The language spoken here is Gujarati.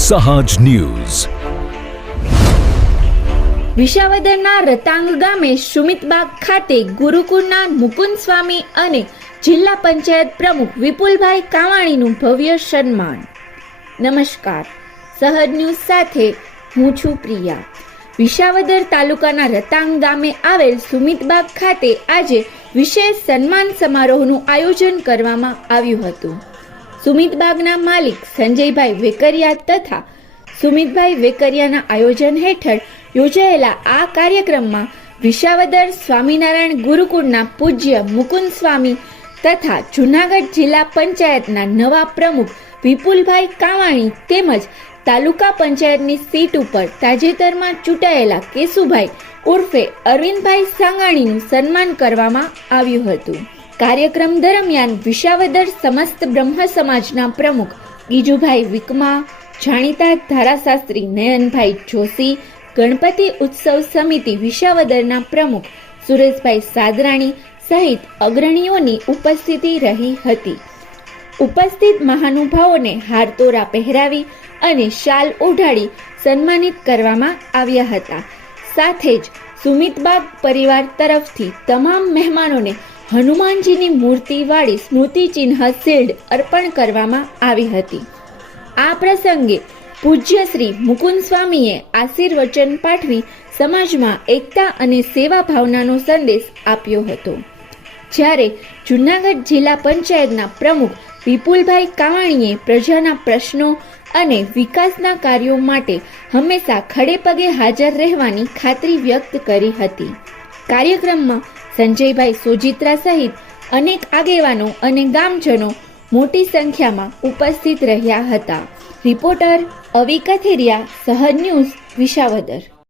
સહાજ ન્યૂઝ. વિસાવદરના રતાંગ ગામે સુમિતબાગ ખાતે ગુરુકુળના મુકુંદ સ્વામી અને જિલ્લા પંચાયત પ્રમુખ વિપુલભાઈ કાવાણીનું ભવ્ય સન્માન. નમસ્કાર, સહજ ન્યૂઝ સાથે હું છું પ્રિયા. વિસાવદર તાલુકાના રતાંગ ગામે આવેલ સુમિતબાગ ખાતે આજે વિશેષ સન્માન સમારોહનું આયોજન કરવામાં આવ્યું હતું. સુમિતબાગના માલિક સંજયભાઈ વેકરિયા તથા સુમિતભાઈ વેકરિયાના આયોજન હેઠળ યોજાયેલા આ કાર્યક્રમમાં વિસાવદર સ્વામિનારાયણ ગુરુકુળના પૂજ્ય મુકુંદ સ્વામી તથા જૂનાગઢ જિલ્લા પંચાયતના નવા પ્રમુખ વિપુલભાઈ કાવાણી તેમજ તાલુકા પંચાયતની સીટ ઉપર તાજેતરમાં ચૂંટાયેલા કેશુભાઈ ઉર્ફે અરવિંદભાઈ સાંગાણીનું સન્માન કરવામાં આવ્યું હતું. કાર્યક્રમ દરમિયાન વિસાવદર સમસ્ત બ્રહ્મ સમાજના પ્રમુખ ગીજુભાઈ વિકમા, જાણીતા ધારાશાસ્ત્રી નયનભાઈ જોશી, ગણપતિ ઉત્સવ સમિતિ વિસાવદરના પ્રમુખ સુરેશભાઈ સાદરાણી સહિત અગ્રણીઓની ઉપસ્થિતિ રહી હતી. ઉપસ્થિત મહાનુભાવોને હારતોરા પહેરાવી અને શાલ ઓઢાડી સન્માનિત કરવામાં આવ્યા હતા. સાથે જ સુમિતબાગ પરિવાર તરફથી તમામ મહેમાનોને હનુમાનજીની મૂર્તિવાળી સ્મૃતિ ચિહ્ન શિલ્ડ અર્પણ કરવામાં આવી હતી. આ પ્રસંગે પૂજ્ય શ્રી મુકુંદ સ્વામીએ આશીર્વચન પાઠવી સમાજમાં એકતા અને સેવા ભાવનાનો સંદેશ આપ્યો હતો. જ્યારે જૂનાગઢ જિલ્લા પંચાયતના પ્રમુખ વિપુલભાઈ કાવાણીએ પ્રજાના પ્રશ્નો અને વિકાસના કાર્યો માટે હંમેશા ખડે પગે હાજર રહેવાની ખાતરી વ્યક્ત કરી હતી. કાર્યક્રમમાં સંજયભાઈ સોજિત્રા સહિત અનેક આગેવાનો અને ગામજનો મોટી સંખ્યામાં ઉપસ્થિત રહ્યા હતા. રિપોર્ટર અવી કથિરિયા, સહજ ન્યૂઝ, વિસાવદર.